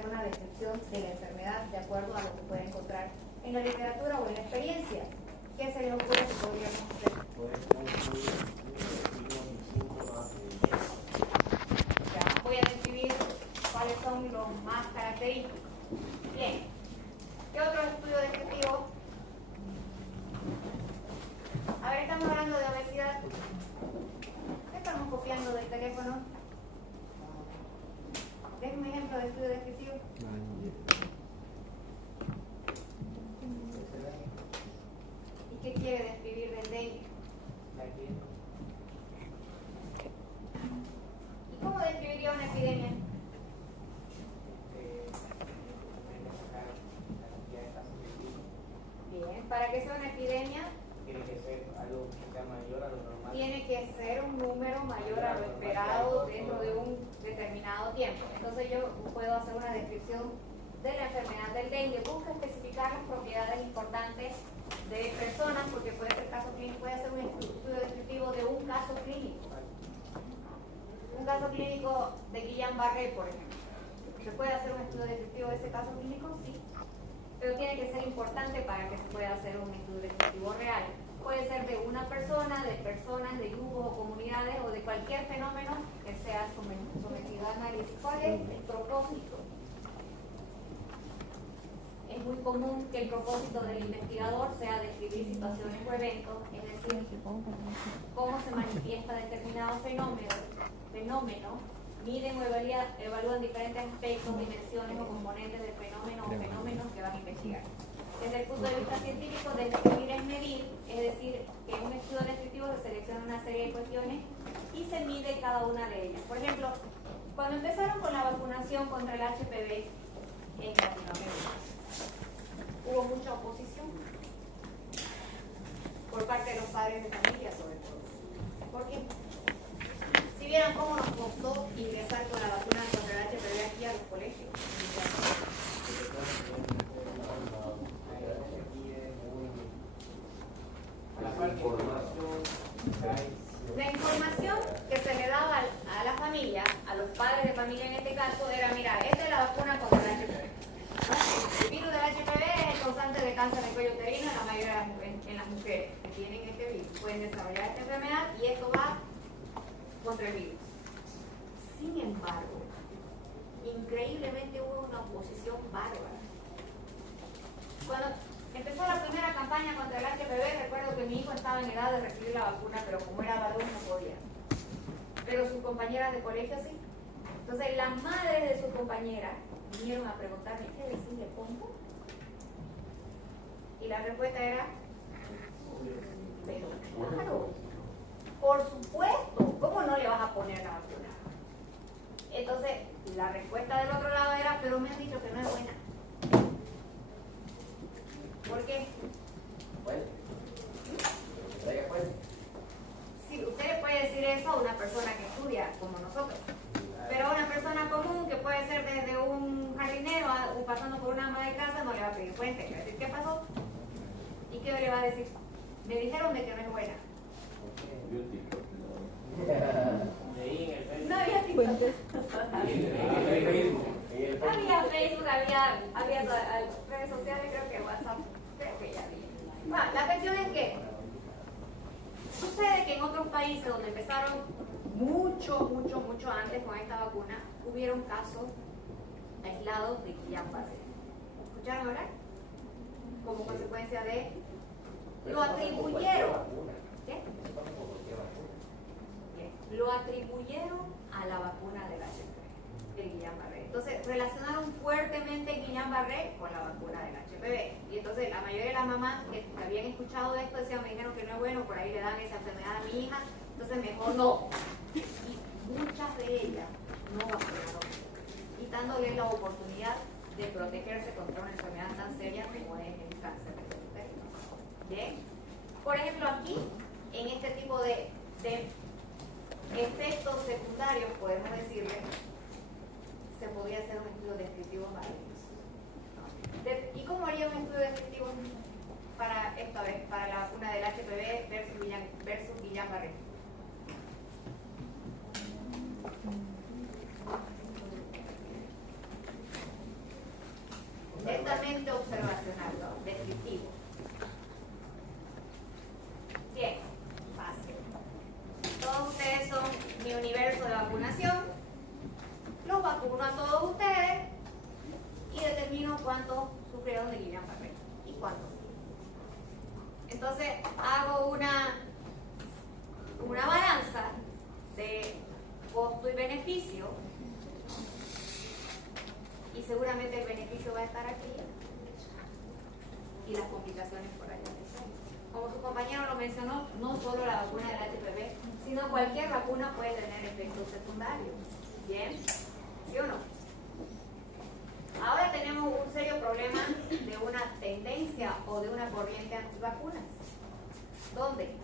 hacer una descripción de la enfermedad de acuerdo a lo que pueda encontrar en la literatura o en la experiencia. ¿Qué se les ocurre que podríamos hacer? Ya, voy a describir cuáles son los más característicos. Bien, ¿qué otro estudio descriptivo? A ver, estamos hablando de obesidad. ¿Qué estamos copiando del teléfono? Déjenme un ejemplo de estudio descriptivo. ¿Y qué quiere describir del dengue? ¿Y cómo describiría una epidemia? Bien, para que sea una epidemia tiene que ser algo que sea mayor a lo normal. tiene que ser un número mayor a lo esperado dentro de un determinado tiempo. Entonces yo puedo hacer una descripción de la enfermedad del dengue. Busca especificar las propiedades importantes de personas, porque puede ser caso clínico, puede ser un estudio descriptivo de un caso clínico. Un caso clínico de Guillain-Barré, por ejemplo. ¿Se puede hacer un estudio descriptivo de ese caso clínico? Sí. Pero tiene que ser importante para que se pueda hacer un estudio descriptivo real. Puede ser de una persona, de personas, de grupos o comunidades o de cualquier fenómeno que sea sometido a análisis. ¿Cuál es el propósito? Es muy común que el propósito del investigador sea describir situaciones o eventos, es decir, cómo se manifiesta determinado fenómeno, miden o evalúan diferentes aspectos, dimensiones o componentes del fenómeno o fenómenos que van a investigar. Desde el punto de vista científico, describir es medir, es decir, que en un estudio descriptivo se selecciona una serie de cuestiones y se mide cada una de ellas. Por ejemplo, cuando empezaron con la vacunación contra el HPV en Latinoamérica, hubo mucha oposición por parte de los padres de familia, sobre todo. ¿Por qué? Si vieran cómo nos costó ingresar con la vacuna contra el HPV aquí a los colegios. La información que se le daba a la familia, a los padres de familia en este caso, era: mira, esta es la vacuna contra el HPV. El virus del HPV es el causante de cáncer de cuello uterino en la mayoría de las mujeres que tienen este virus. Pueden desarrollar esta enfermedad y esto va contra el virus. Sin embargo, increíblemente hubo una oposición bárbara. Cuando empezó la primera campaña contra el HPV, recuerdo que mi hijo estaba en edad de recibir la vacuna, pero como era varón no podía. Pero sus compañeras de colegio sí. Entonces las madres de sus compañeras vinieron a preguntarme: ¿qué decís, le pongo? Y la respuesta era: pero claro, por supuesto, ¿cómo no le vas a poner la vacuna? Entonces la respuesta del otro lado era: pero me han dicho que no es buena. ¿Por qué? Sí, usted le puede decir eso a una persona que estudia como nosotros, pero a una persona común que puede ser desde un jardinero o pasando por una ama de casa no le va a pedir cuenta. Le va a decir: ¿qué pasó? ¿Y qué le va a decir? Me dijeron de que no es buena. No había TikTok. Había Facebook, había redes sociales, creo que WhatsApp, creo que ya había. Bueno, la cuestión es que sucede que en otros países donde empezaron mucho antes con esta vacuna, hubieron casos aislados de Guillain-Barré. ¿Escucharon hablar? Como consecuencia de... Lo atribuyeron. ¿Qué? Lo atribuyeron a la vacuna del HPV, del Guillain-Barré. Entonces relacionaron fuertemente Guillain-Barré con la vacuna del HPV. Y entonces la mayoría de las mamás que habían escuchado esto decían: me dijeron que no es bueno, por ahí le dan esa enfermedad a mi hija, entonces mejor no. Y muchas de ellas no vacunaron, quitándole la oportunidad de protegerse contra una enfermedad tan seria como es el cáncer de cuello uterino. ¿Bien? Por ejemplo, aquí, en este tipo de efectos secundarios, podemos decirle, se podría hacer un estudio descriptivo para ellos. ¿Y cómo haría un estudio descriptivo para esta vez, para la vacuna del HPV versus Guillain-Barré? vacunación, los vacuno a todos ustedes y determino cuántos sufrieron de Guillain-Barré y cuántos. Entonces hago una balanza de costo y beneficio y seguramente el beneficio va a estar aquí y las complicaciones por allá. Como su compañero lo mencionó, no solo la vacuna del HPV, sino cualquier vacuna puede tener efectos secundarios. ¿Bien? ¿Sí o no? Ahora tenemos un serio problema de una tendencia o de una corriente antivacunas. ¿Dónde?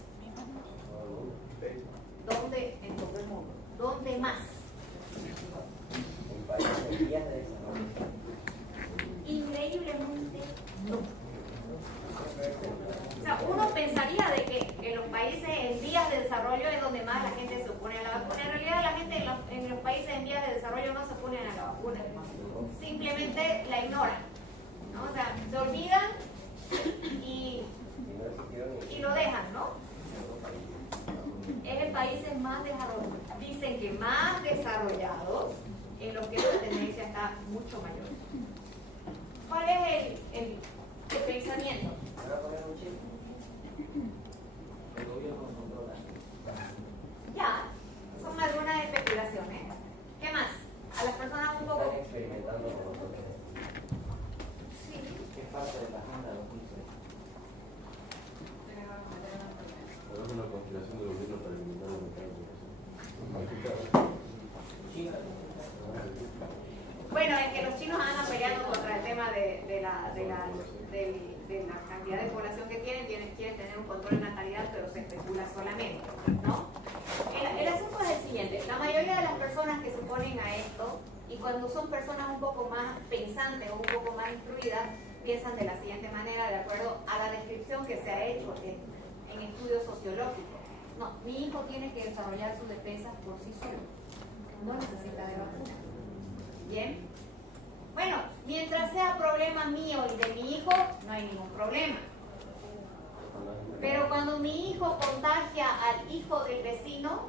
¿Dónde? En todo el mundo. ¿Dónde más? En países en vías de desarrollo. Increíblemente no. O sea, uno pensaría de que en los países en vías de desarrollo es donde más la gente se opone a la vacuna. En realidad la gente en los países en vías de desarrollo no se oponen a la vacuna, simplemente la ignoran, ¿no? O sea, se olvidan y lo dejan, ¿no? Es en países más desarrollados, dicen que más desarrollados, en los que la tendencia está mucho mayor. ¿Cuál es el pensamiento? ¿Me va a poner un chip? El gobierno controla. Ya, son algunas especulaciones. ¿Qué más? A las personas un poco... Están experimentando con nosotros. Sí. Es parte de la agenda 2006. Pero es una conspiración del gobierno para eliminar el mercado de Bueno, es que los chinos andan peleando contra el tema de la cantidad de población que quieren tener un control de natalidad, pero se especula solamente, ¿no? El asunto es el siguiente: la mayoría de las personas que se oponen a esto, y cuando son personas un poco más pensantes o un poco más instruidas, piensan de la siguiente manera, de acuerdo a la descripción que se ha hecho en estudios sociológicos. No, mi hijo tiene que desarrollar sus defensas por sí solo, no necesita de vacuna. ¿Bien? Bueno, mientras sea problema mío y de mi hijo, no hay ningún problema. Pero cuando mi hijo contagia al hijo del vecino,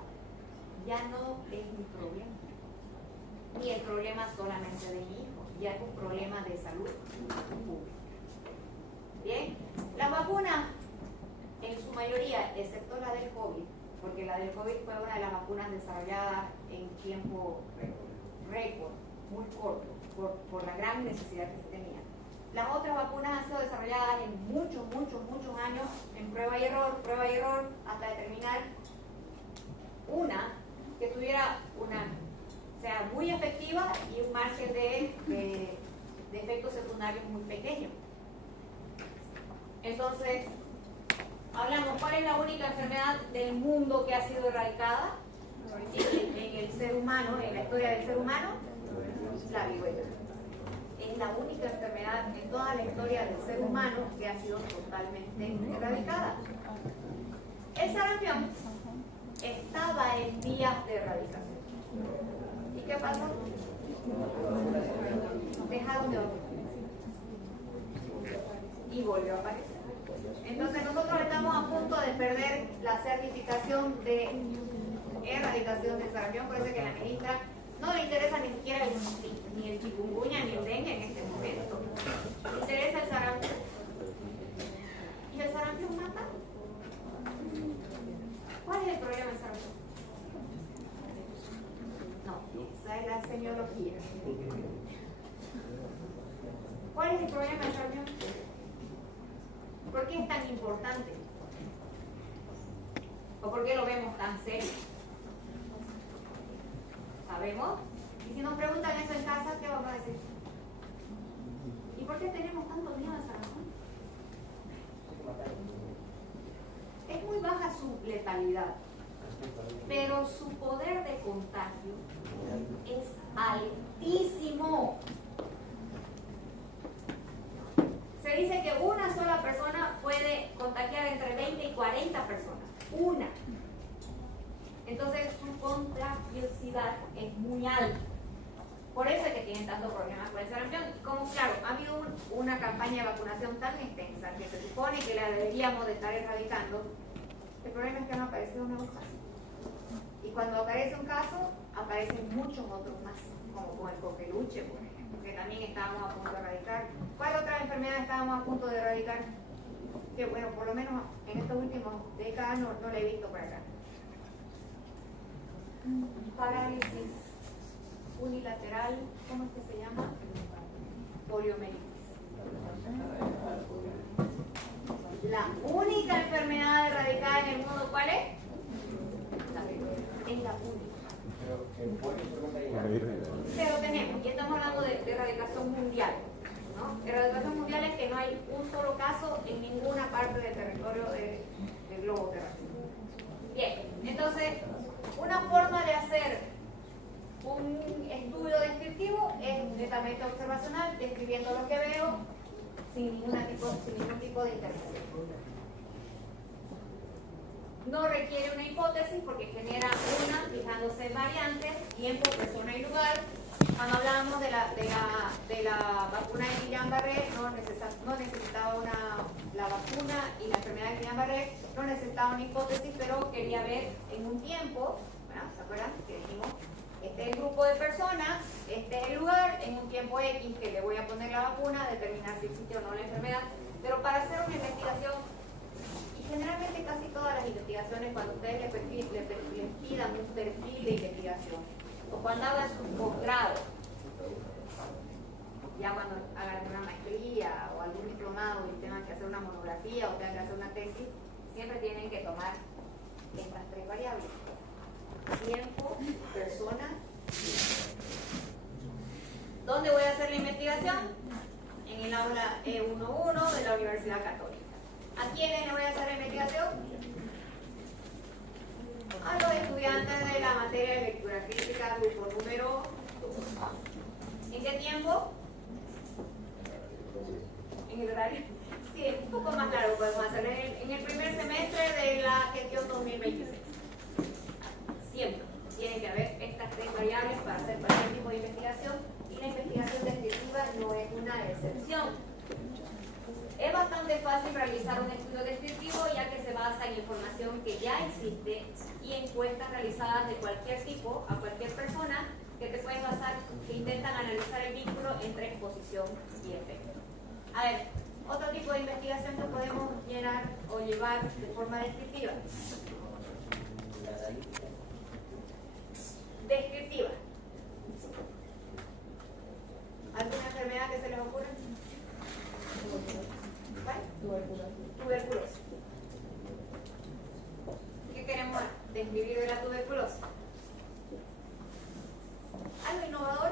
ya no es mi problema. Ni el problema solamente de mi hijo, ya es un problema de salud pública. ¿Bien? Las vacunas, en su mayoría, excepto la del COVID, porque la del COVID fue una de las vacunas desarrolladas en tiempo récord, muy corto, por la gran necesidad que se tenía. Las otras vacunas han sido desarrolladas en muchos años, en prueba y error, hasta determinar una que tuviera sea muy efectiva y un margen de efectos secundarios muy pequeño. Entonces, hablamos, ¿cuál es la única enfermedad del mundo que ha sido erradicada en el ser humano, en la historia del ser humano? La viruela. Es la única enfermedad en toda la historia del ser humano que ha sido totalmente erradicada. El sarampión estaba en vías de erradicación. ¿Y qué pasó? Dejaron de ocurrir. Y volvió a aparecer. Entonces nosotros estamos a punto de perder la certificación de erradicación del sarampión. Por eso que la ministra no le interesa ni siquiera ni el chikungunya ni el dengue en este momento. Le interesa el sarampión. ¿Y el sarampión mata? ¿Cuál es el problema del sarampión? No, esa es la semiología. ¿Cuál es el problema del sarampión? ¿Por qué es tan importante? ¿O por qué lo vemos tan serio? ¿Sabemos? Y si nos preguntan eso en casa, ¿qué vamos a decir? ¿Y por qué tenemos tanto miedo al sarampión? Es muy baja su letalidad, pero su poder de contagio es altísimo. Se dice que una sola persona puede contagiar entre 20 y 40 personas. Una. Entonces su contagiosidad es muy alta. Por eso es que tienen tantos problemas con el sarampión. Como claro, ha habido una campaña de vacunación tan extensa que se supone que la deberíamos de estar erradicando. El problema es que no ha aparecido una hoja. Y cuando aparece un caso, aparecen muchos otros más, como con el coqueluche, por ejemplo, que también estábamos a punto de erradicar. ¿Cuál otra enfermedad estábamos a punto de erradicar? Que bueno, por lo menos en estas últimas décadas no la he visto por acá. Parálisis unilateral, ¿cómo es que se llama? Poliomielitis. La única enfermedad erradicada en el mundo, ¿cuál es? Es la única. Pero tenemos, y estamos hablando de erradicación mundial, ¿no? Erradicación mundial es que no hay un solo caso en ninguna parte del territorio del globo terráqueo. Bien, entonces, una forma de hacer un estudio descriptivo es netamente observacional, describiendo lo que veo sin ningún tipo de intervención. No requiere una hipótesis porque genera una fijándose en variantes, tiempo, persona y lugar. Cuando hablábamos de la vacuna de Guillain-Barré, no necesitaba la vacuna y la enfermedad de Guillain-Barré no necesitaba una hipótesis, pero quería ver en un tiempo, ¿verdad? ¿Se acuerdan? Que dijimos, este es el grupo de personas, este es el lugar, en un tiempo X que le voy a poner la vacuna, determinar si existe o no la enfermedad. Pero para hacer una investigación, y generalmente casi todas las investigaciones, cuando ustedes les pidan un perfil de investigación, o cuando hagan su posgrado, ya cuando hagan una maestría o algún diplomado y tengan que hacer una monografía o tengan que hacer una tesis, siempre tienen que tomar estas tres variables: tiempo, persona. ¿Dónde voy a hacer la investigación? En el aula E11 de la Universidad Católica. ¿A quiénes le voy a hacer la investigación? A los estudiantes de la materia de lectura crítica, grupo número 2. ¿En qué tiempo? ¿En el horario? Sí, un poco más largo podemos hacerlo. En el primer semestre de la gestión 2026. Siempre tiene que haber estas tres variables para hacer cualquier tipo de investigación, y la investigación descriptiva no es una excepción. Es bastante fácil realizar un estudio descriptivo, ya que se basa en información que ya existe y encuestas realizadas de cualquier tipo a cualquier persona que te puedes basar, que intentan analizar el vínculo entre exposición y efecto. A ver, otro tipo de investigación que podemos llenar o llevar de forma descriptiva. Descriptiva. ¿Alguna enfermedad que se les ocurra? ¿Cuál? Tuberculosis. ¿Qué queremos describir de la tuberculosis? ¿Algo innovador?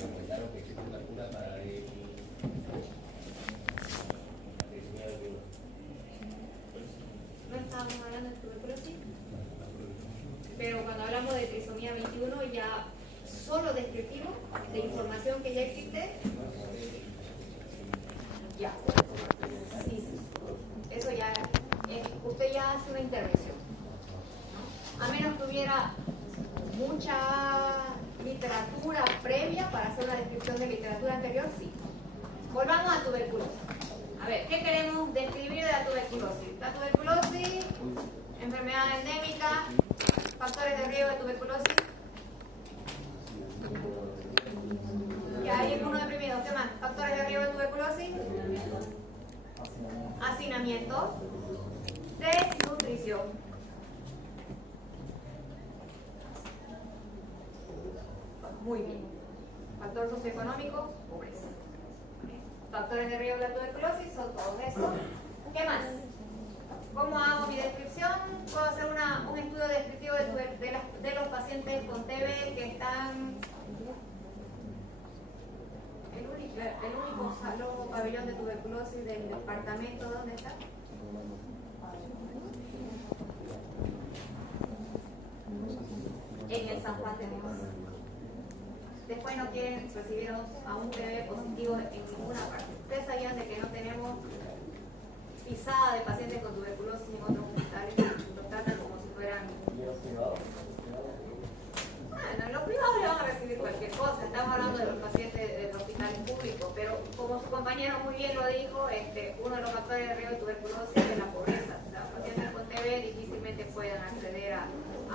Comentaron que existe una cura para la No estábamos hablando de tuberculosis, pero cuando hablamos de trisomía 21 ya solo descriptivo de información que ya existe, ya. Sí, eso ya usted ya hace una intervención, ¿no? A menos que hubiera mucha literatura previa para hacer una descripción de literatura anterior, sí. Volvamos a tuberculosis. A ver, ¿qué queremos describir de la tuberculosis? La tuberculosis, enfermedad endémica, factores de riesgo de tuberculosis. Ya hay inmunodeprimidos. ¿Qué más? Factores de riesgo de tuberculosis. Hacinamiento. Desnutrición. Muy bien. Factor socioeconómico, pobreza. Factores de riesgo de la tuberculosis son todos estos. ¿Qué más? ¿Cómo hago mi descripción? Puedo hacer un estudio descriptivo de los pacientes con TB que están... El único salón o pabellón de tuberculosis del departamento, ¿dónde está? En el San Juan de Dios. Después no quieren recibir a un TB positivo en ninguna parte. Ustedes sabían de que no tenemos pisada de pacientes con tuberculosis en otros hospitales, los tratan como si fueran... Bueno, en los privados le van a recibir cualquier cosa. Estamos hablando de los pacientes de los hospitales públicos, pero como su compañero muy bien lo dijo, tuberculosis y de la pobreza. Los pacientes con TB difícilmente pueden acceder a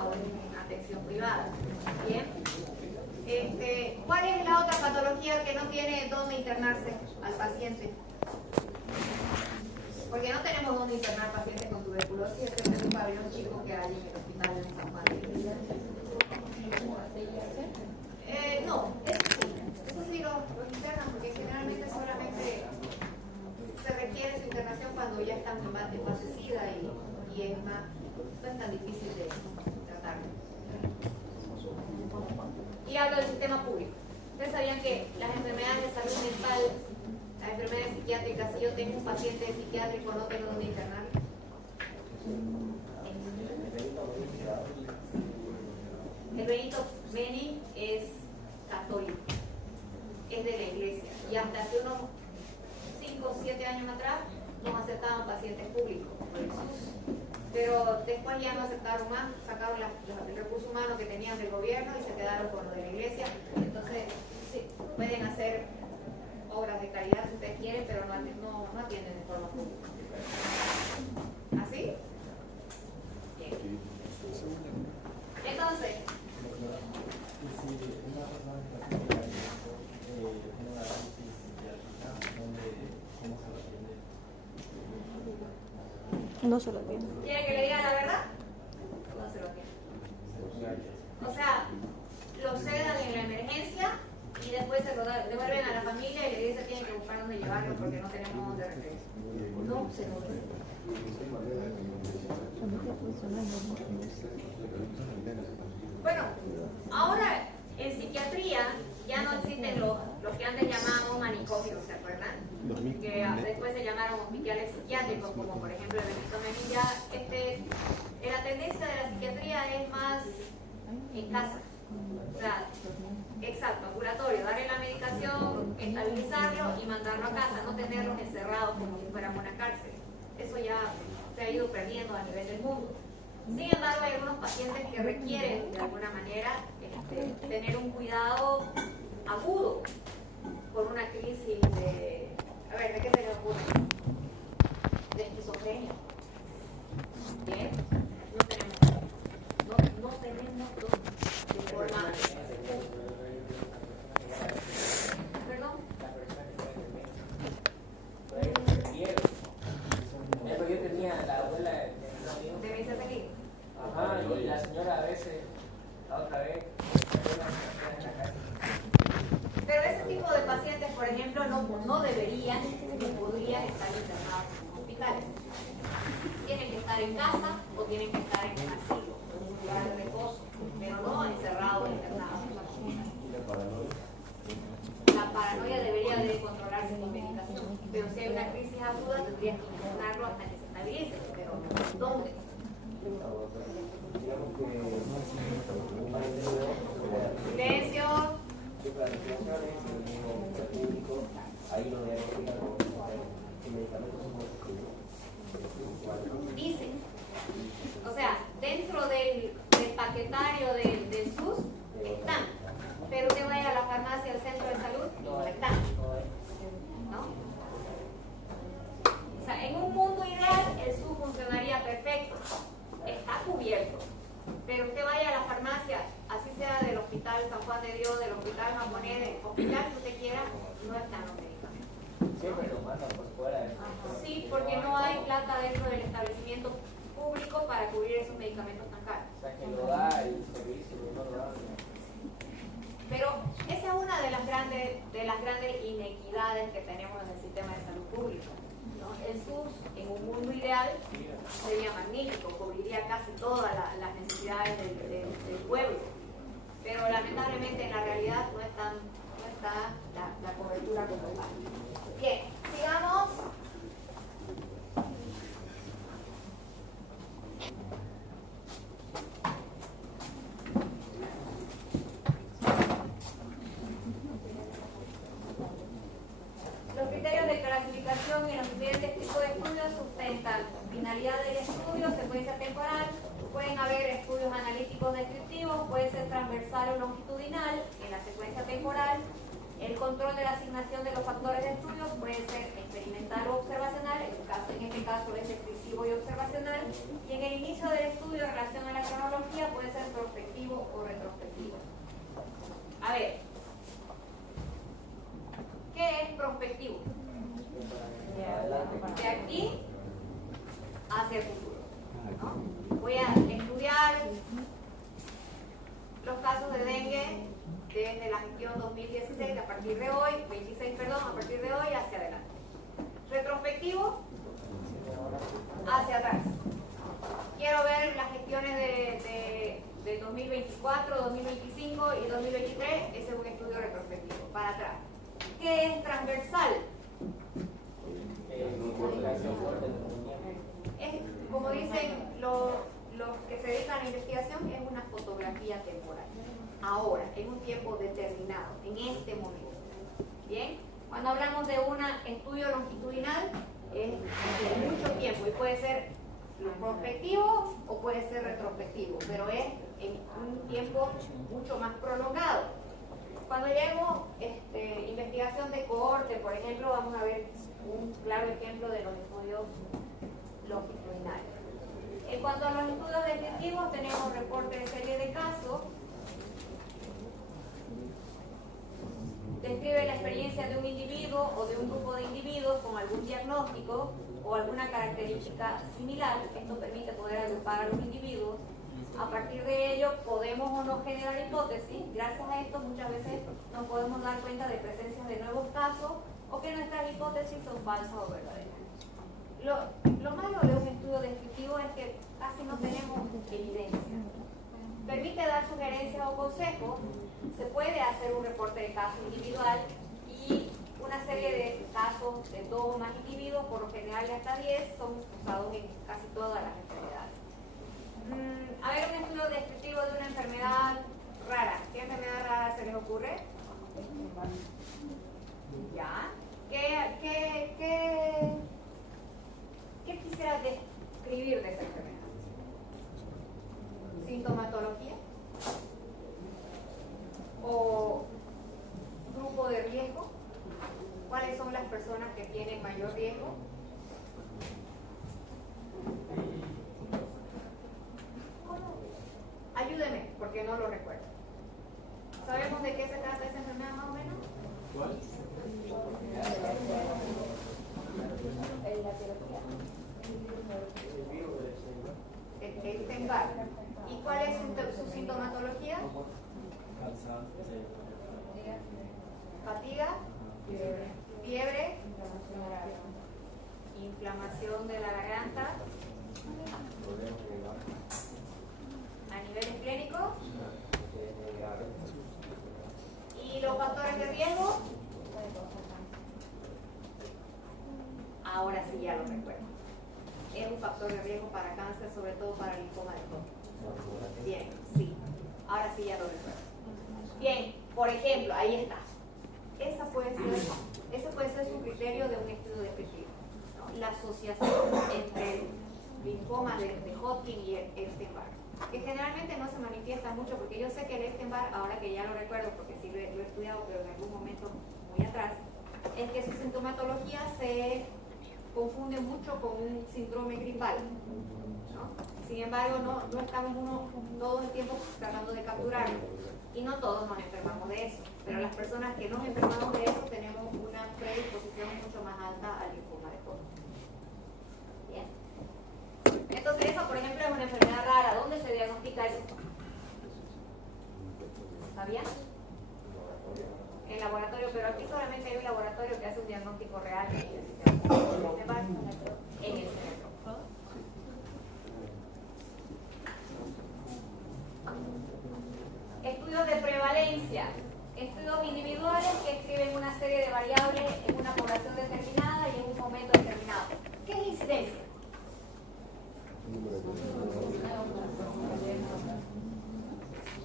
una atención privada. Bien. ¿Cuál es la otra patología que no tiene dónde internarse al paciente? Porque no tenemos dónde internar pacientes con tuberculosis. Este es un pabellón chico que hay en el hospital de San Juan. No, eso sí los internan, porque generalmente solamente se requiere su internación cuando ya están en fase SIDA y es más, no es tan difícil de tratar. Y hablo del sistema público. ¿Ustedes sabían que las enfermedades de salud mental, las enfermedades psiquiátricas, si yo tengo un paciente psiquiátrico no tengo dónde internar? El Benito Beni es católico, es de la iglesia, y hasta hace unos 5 o 7 años atrás nos aceptaban pacientes públicos por el SUS, pero después ya no aceptaron más, sacaron el recurso humano que tenían del gobierno y se quedaron con lo de la iglesia. Entonces sí, pueden hacer obras de calidad si ustedes quieren, pero no atienden de forma pública. ¿Así? Bien. Entonces, no se lo atiende. ¿Quiere que le diga la verdad? No se lo atiende. O sea, lo cedan en la emergencia y después se lo devuelven a la familia y le dicen que tienen que buscar dónde llevarlo porque no tenemos dónde regresar. No se lo atiende. Bueno, ahora en psiquiatría ya no existen los que antes llamábamos manicomios, ¿se acuerdan? Que después se llamaron hospitales psiquiátricos, como por ejemplo el Benito Beni. Ya la tendencia de la psiquiatría es más en casa. O sea, exacto, ambulatorio, darle la medicación, estabilizarlo y mandarlo a casa, no tenerlos encerrados como si fuéramos una cárcel. Eso ya se ha ido perdiendo a nivel del mundo. Sin embargo, hay algunos pacientes que requieren de alguna manera tener un cuidado agudo por una crisis de... A ver, ¿de qué se le ocurre? De esquizofrenia. Bien, no tenemos de forma... ¿Perdón? Yo tenía la abuela ¿Demencia senil? ajá, y la señora a veces, la otra vez, pero ese tipo de pacientes, por ejemplo, no deberían ni podrían estar internados en hospitales. Tienen que estar en casa o tienen que estar en un asilo, en un lugar de reposo, pero no encerrados, internados. La paranoia debería de controlarse con medicación, pero si hay una crisis aguda tendrías que internarlo hasta que se estabilice, pero ¿dónde? Silencio. Dice, o sea, dentro del paquetario del SUS están, pero usted vaya a la farmacia, al centro de salud, no están, ¿no? O sea, en un mundo ideal el SUS funcionaría perfecto, está cubierto, pero usted vaya a la farmacia, así sea del Hospital San Juan de Dios, del Hospital Japonés, del hospital que usted quiera, no están los medicamentos. siempre lo mandan por fuera. Sí, porque no hay plata dentro del establecimiento público para cubrir esos medicamentos tan caros. O sea, que lo da el servicio, no lo da. Pero esa es una de las grandes inequidades que tenemos en el sistema de salud público, ¿no? El SUS, en un mundo ideal, sería magnífico, cubriría casi todas las necesidades del pueblo. Pero lamentablemente en la realidad no está la cobertura como tal. Bien, sigamos. Los criterios de clasificación en los diferentes tipos de estudios sustentan finalidad del estudio, secuencia temporal, pueden haber estudios analíticos descriptivos, puede ser transversal o longitudinal en la secuencia temporal, El control de la asignación de los factores de estudio puede ser experimental o observacional, en este caso es descriptivo y observacional, y en el inicio del estudio en relación a la cronología puede ser prospectivo o retrospectivo. A ver, ¿qué es prospectivo? De aquí hacia el futuro, ¿no? Voy a estudiar los casos de dengue desde la gestión 2016, a partir de hoy, 26, perdón, a partir de hoy hacia adelante. Retrospectivo, hacia atrás. Quiero ver las gestiones de 2024, 2025 y 2023, ese es un estudio retrospectivo, para atrás. ¿Qué es transversal? Es, como dicen los que se dedican a la investigación, es una fotografía temporal. Ahora, en un tiempo determinado, en este momento. Bien, cuando hablamos de un estudio longitudinal, es de mucho tiempo y puede ser prospectivo o puede ser retrospectivo, pero es en un tiempo mucho más prolongado. Cuando lleguemos investigación de cohorte, por ejemplo, vamos a ver un claro ejemplo de los estudios longitudinales. En cuanto a los estudios descriptivos, tenemos reporte de serie de casos. Describe la experiencia de un individuo o de un grupo de individuos con algún diagnóstico o alguna característica similar. Esto permite poder agrupar a los individuos. A partir de ello podemos o no generar hipótesis. Gracias a esto muchas veces nos podemos dar cuenta de presencia de nuevos casos o que nuestras hipótesis son falsas o verdaderas. Lo malo de un estudio descriptivo es que casi no tenemos evidencia. Permite dar sugerencias o consejos, se puede hacer un reporte de caso individual y una serie de casos de 2 o más individuos, por lo general de hasta 10, son usados en casi todas las enfermedades. A ver, un estudio descriptivo de una enfermedad rara. ¿Qué enfermedad rara se les ocurre? ¿Ya? ¿Qué quisiera describir de esa enfermedad? ¿Sintomatología? ¿O grupo de riesgo? ¿Cuáles son las personas que tienen mayor riesgo? ¿Cómo? Ayúdeme, porque no lo recuerdo. ¿Sabemos de qué se trata esa enfermedad más o menos? ¿Cuál? El Epstein-Barr. ¿Y cuál es su sintomatología? Fatiga, fiebre, inflamación de la garganta. A niveles clínicos. ¿Y los factores de riesgo? Ahora sí ya lo recuerdo. Es un factor de riesgo para cáncer, sobre todo para el linfoma de Hodgkin. Bien, sí. Ahora sí ya lo recuerdo. Bien, por ejemplo, ahí está. Ese puede ser su criterio de un estudio descriptivo, ¿no? La asociación entre el linfoma de Hodgkin y el Epstein-Barr, que generalmente no se manifiesta mucho, porque yo sé que el Epstein-Barr, ahora que ya lo recuerdo, porque sí lo he estudiado, pero en algún momento muy atrás, es que su sintomatología se confunde mucho con un síndrome gripal, ¿no? Sin embargo, no estamos todo el tiempo tratando de capturarlo, y no todos nos enfermamos de eso, pero las personas que nos enfermamos de eso tenemos una predisposición mucho más alta al linfoma de Hodgkin. Bien. Entonces eso, por ejemplo, es una enfermedad rara. ¿Dónde se diagnostica eso? ¿Sabían? En laboratorio, pero aquí solamente hay un laboratorio que hace un diagnóstico real en el cerebro. En el cerebro. Estudios de prevalencia. Estudios individuales que escriben una serie de variables en una población determinada y en un momento determinado. ¿Qué es incidencia?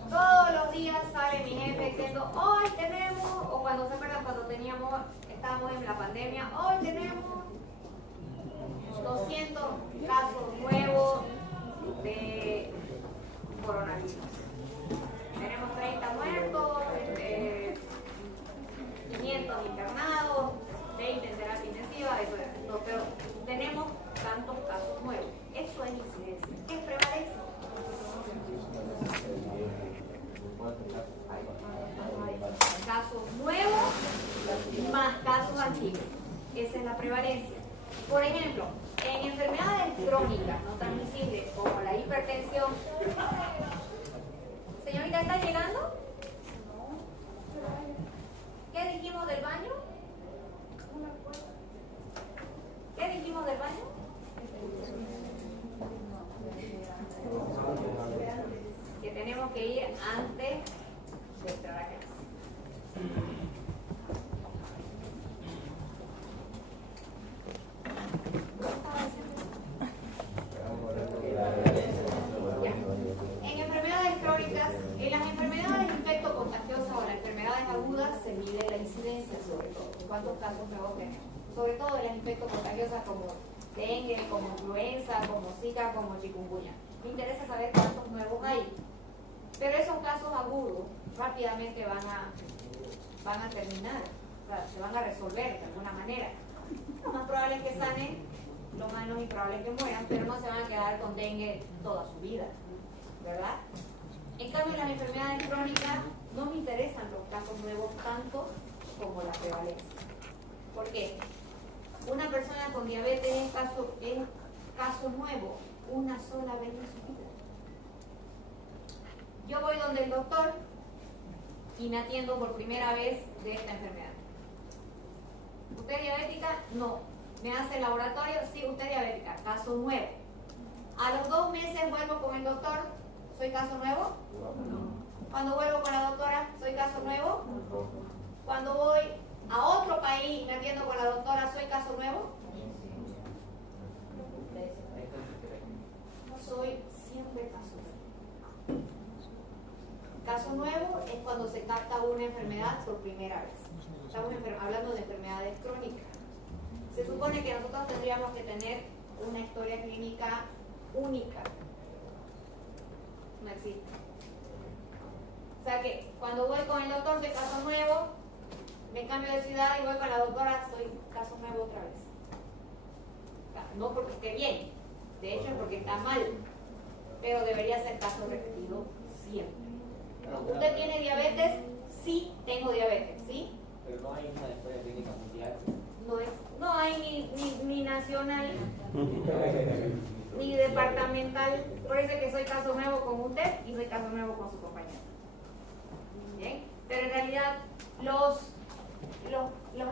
Todos los días sale mi jefe diciendo, hoy tenemos, o cuando se acuerdan cuando estábamos en la pandemia, hoy tenemos 200 casos nuevos de coronavirus. Tenemos 30 muertos, crónicas no transmisibles como la hipertensión. Señorita, ¿está llegando? ¿Qué dijimos del baño? ¿Qué dijimos del baño? Que tenemos que ir antes de entrar a clase. En enfermedades crónicas, en las enfermedades infectocontagiosas o las enfermedades agudas se mide la incidencia, sobre todo. ¿Cuántos casos nuevos tenemos? Sobre todo en las infectocontagiosas como dengue, como influenza, como zika, como chikungunya. Me interesa saber cuántos nuevos hay. Pero esos casos agudos rápidamente van a terminar, o sea, se van a resolver de alguna manera. Lo más probable es que sanen, lo menos improbable es que mueran, pero no se van a quedar con dengue toda su vida, ¿verdad? En cambio, en las enfermedades crónicas no me interesan los casos nuevos tanto como la prevalencia. ¿Por qué? Una persona con diabetes es caso nuevo una sola vez en su vida. Yo voy donde el doctor y me atiendo por primera vez de esta enfermedad. ¿Usted es diabética? No. ¿Me hace el laboratorio? Sí, usted es diabética. Caso nuevo. A los 2 meses vuelvo con el doctor. ¿Soy caso nuevo? No. Cuando vuelvo con la doctora, ¿soy caso nuevo? No. Cuando voy a otro país y me atiendo con la doctora, ¿soy caso nuevo? Soy siempre caso nuevo. Caso nuevo es cuando se capta una enfermedad por primera vez. Estamos hablando de enfermedades crónicas. Se supone que nosotros tendríamos que tener una historia clínica única. No existe. O sea que cuando voy con el doctor soy caso nuevo, me cambio de ciudad y voy con la doctora, soy caso nuevo otra vez. O sea, no porque esté bien, de hecho porque está mal, pero debería ser caso repetido siempre. ¿Usted tiene diabetes? Sí, tengo diabetes, ¿sí? Pero no hay una historia clínica mundial. No hay ni nacional, ni departamental. Por eso es que soy caso nuevo con usted y soy caso nuevo con su compañero. ¿Bien? Pero en realidad los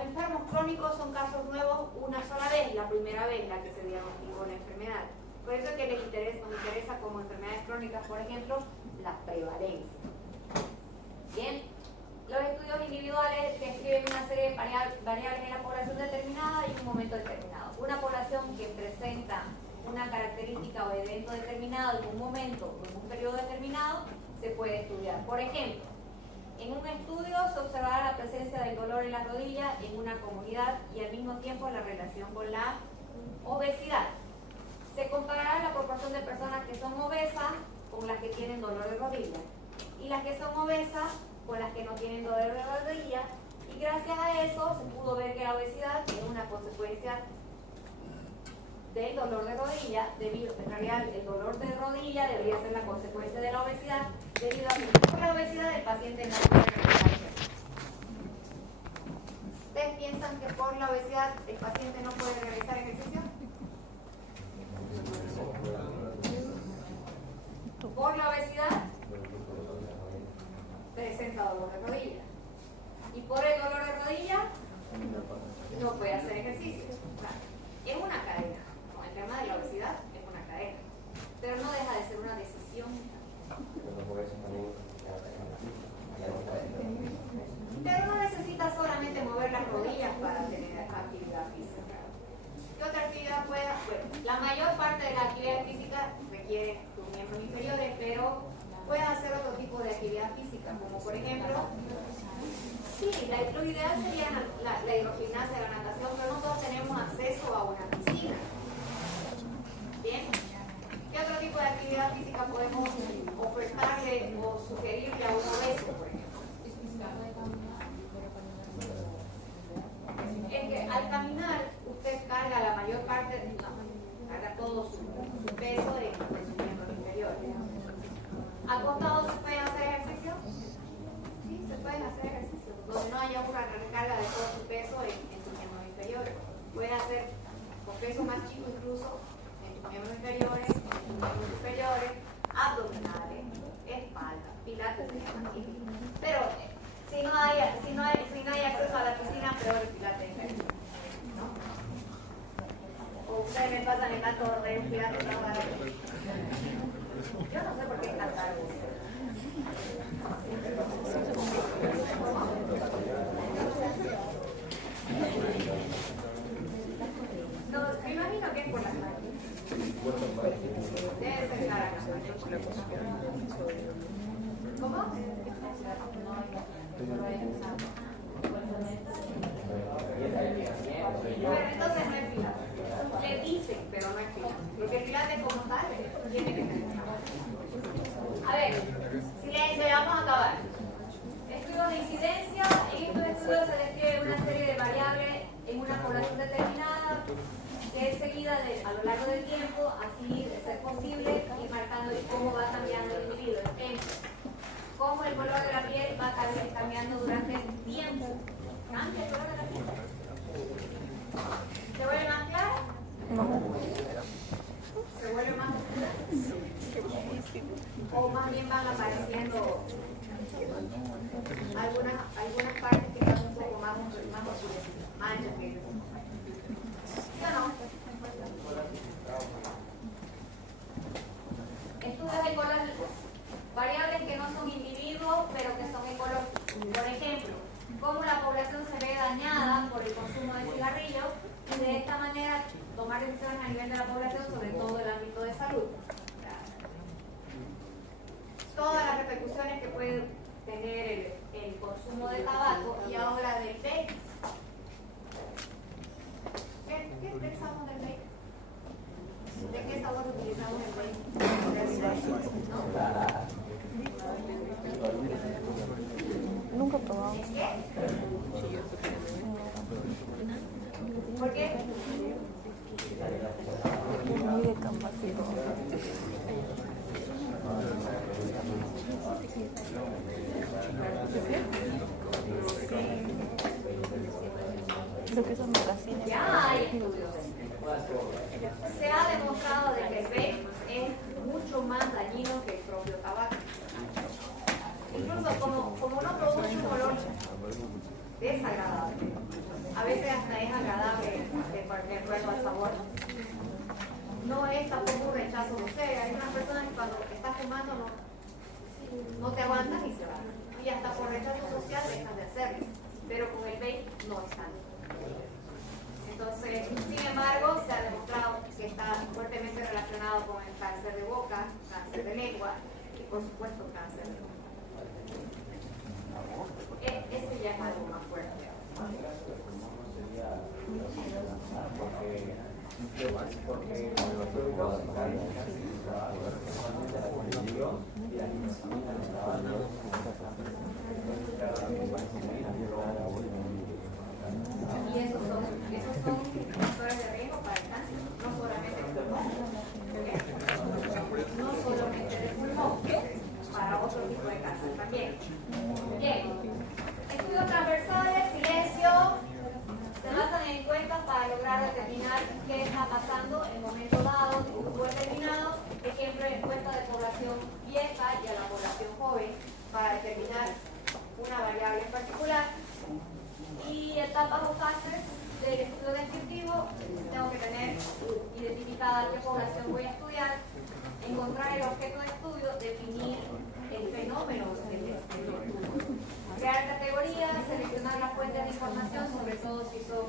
enfermos crónicos son casos nuevos una sola vez, la primera vez la que se diagnosticó la enfermedad. Por eso es que nos interesa como enfermedades crónicas, por ejemplo, la prevalencia. Bien, los estudios individuales describen una serie de variables en la población determinada y un momento determinado. Una población que presenta una característica o evento determinado en un momento o en un periodo determinado se puede estudiar. Por ejemplo, en un estudio se observará la presencia del dolor en la rodilla en una comunidad y al mismo tiempo la relación con la obesidad. Se comparará la proporción de personas que son obesas con las que tienen dolor de rodilla y las que son obesas con las que no tienen dolor de rodilla, y gracias a eso se pudo ver que la obesidad es una consecuencia del dolor de rodilla, en realidad el dolor de rodilla debería ser la consecuencia de la obesidad, debido a que por la obesidad el paciente no puede realizar ejercicio. ¿Ustedes piensan que por la obesidad el paciente no puede realizar ejercicio? Por la obesidad presenta dolor de rodilla. Y por el dolor de rodilla no puede hacer ejercicio. O sea, es una cadena. Con el tema de la obesidad es una cadena. Pero no deja de ser una decisión. Pero no necesita solamente mover las rodillas para tener actividad física. ¿Qué otra actividad puede hacer? Bueno, la mayor parte de la actividad física requiere tus miembros inferiores, pero puedes hacer otro tipo de actividad física, como por ejemplo, sí, lo ideal sería la hidrogimnasia, la natación, pero no todos tenemos acceso a una piscina. Bien, ¿qué otro tipo de actividad física podemos ofertarle o sugerirle a un obeso, por ejemplo? Es que al caminar usted carga la mayor parte, carga todo su peso de sus miembros inferiores. ¿Acostados se pueden hacer ejercicio? Sí, se pueden hacer ejercicio, donde no haya una recarga de todo su peso en sus miembros inferiores. Puede hacer con peso más chico incluso en sus miembros inferiores. inferiores, superiores, abdominales, espalda, pilates se llama aquí. Pero si no hay acceso a la piscina, peor el pilates inferior, ¿no? O ustedes me pasan el gato de un pilates no va a ver. Yo no sé por qué es tan caro. No, me imagino que es por las manos. Debe ser clara la mano. ¿Cómo? Bueno, entonces no es pilates. Le dicen, pero no es pilates. Porque el pilates como tal tiene que tener. A ver, silencio, ya vamos a acabar. Estudios de incidencia. En estos estudios se describe una serie de variables en una población determinada que es seguida a lo largo del tiempo, así de ser posible, y marcando cómo va cambiando el individuo. Ejemplo, cómo el color de la piel va cambiando durante el tiempo. ¿Cambia el color de la piel? ¿Se vuelve más clara? No. ¿Se vuelve más oscura? O más bien van apareciendo algunas partes que están un poco más oscurecidas, manchas que ¿sí o no? Estudios de color, variables que no son individuos, pero que son en color. Por ejemplo, cómo la población se ve dañada por el consumo de cigarrillos y de esta manera tomar decisiones a nivel de la población sobre todo el ámbito de salud. Todas las repercusiones que puede tener el consumo de tabaco y ahora del vape. ¿Qué pensamos del vape? ¿De qué sabor utilizamos el vape? ¿No? Nunca probamos. ¿Es qué? ¿Por qué? Muy de campacito. Creo que son vacaciones. Ya hay estudios. Se ha demostrado de que el vape es mucho más dañino que el propio tabaco. Incluso como no produce un olor desagradable, a veces hasta es agradable de acuerdo al sabor. No es tampoco un rechazo de usted. Hay unas personas que cuando estás fumando no te aguantan y se van. Y hasta por rechazo social dejan de hacerlo. Pero con el vape no están. Entonces, sin embargo, se ha demostrado que está fuertemente relacionado con el cáncer de boca, cáncer de lengua y por supuesto cáncer de boca. Ese ya es algo más fuerte. Y esos son factores de riesgo para el cáncer, no solamente de pulmón, no solamente de pulmón, para otro tipo de cáncer también. Bien, estudios transversales, silencio, se basan en encuestas para lograr determinar qué está pasando en momentos dados, en un grupo determinado, ejemplo, encuesta de población vieja y a la población joven, para determinar una variable en particular. Y etapas o fases del estudio descriptivo, tengo que tener identificada qué población voy a estudiar, encontrar el objeto de estudio, definir el fenómeno del estudio, crear categorías, seleccionar las fuentes de información, sobre todo si son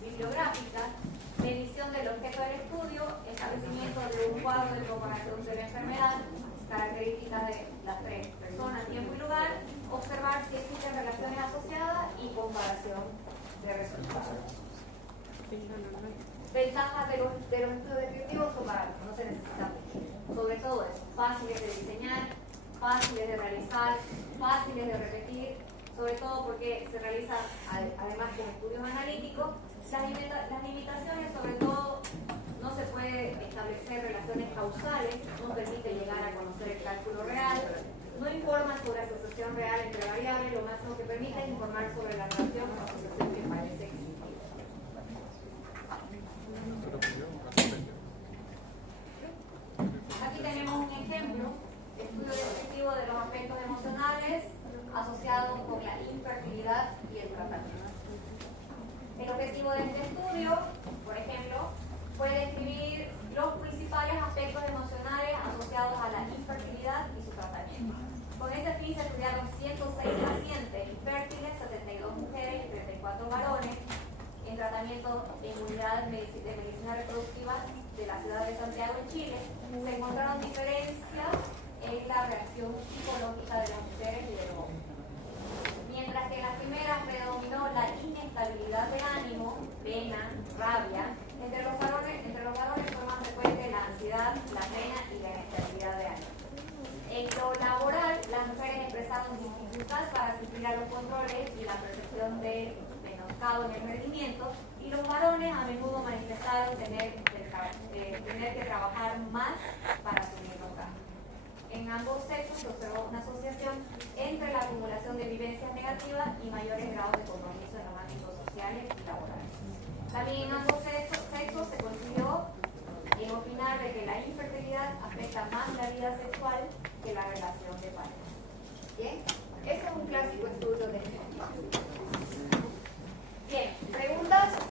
bibliográficas, medición del objeto del estudio, establecimiento de un cuadro de comparación de la enfermedad, características de las tres personas, tiempo y lugar, observar si existen relaciones asociadas y comparación de resultados. Ventajas de los estudios descriptivos son baratos, no se necesita mucho. Sobre todo eso, fáciles de diseñar, fáciles de realizar, fáciles de repetir, sobre todo porque se realiza además con estudios analíticos. Las limitaciones, sobre todo, no se puede establecer relaciones causales, no permite llegar a conocer el cálculo real, no informa sobre asociación real entre variables, lo máximo que permite es informar sobre la relación o asociación que parece existir. en Chile, se encontraron diferencias en la reacción psicológica de las mujeres y de los hombres. Mientras que en la primera predominó la inestabilidad de ánimo, pena, rabia, entre los varones fue más frecuente la ansiedad, la pena y la inestabilidad de ánimo. En lo laboral, las mujeres expresaron dificultad para asistir a los controles y la percepción de menoscabo en el rendimiento, y los varones a menudo manifestaron tener que trabajar más para asumir los gastos. En ambos sexos se observó una asociación entre la acumulación de vivencias negativas y mayores grados de compromiso en los ámbitos sociales y laborales. También en ambos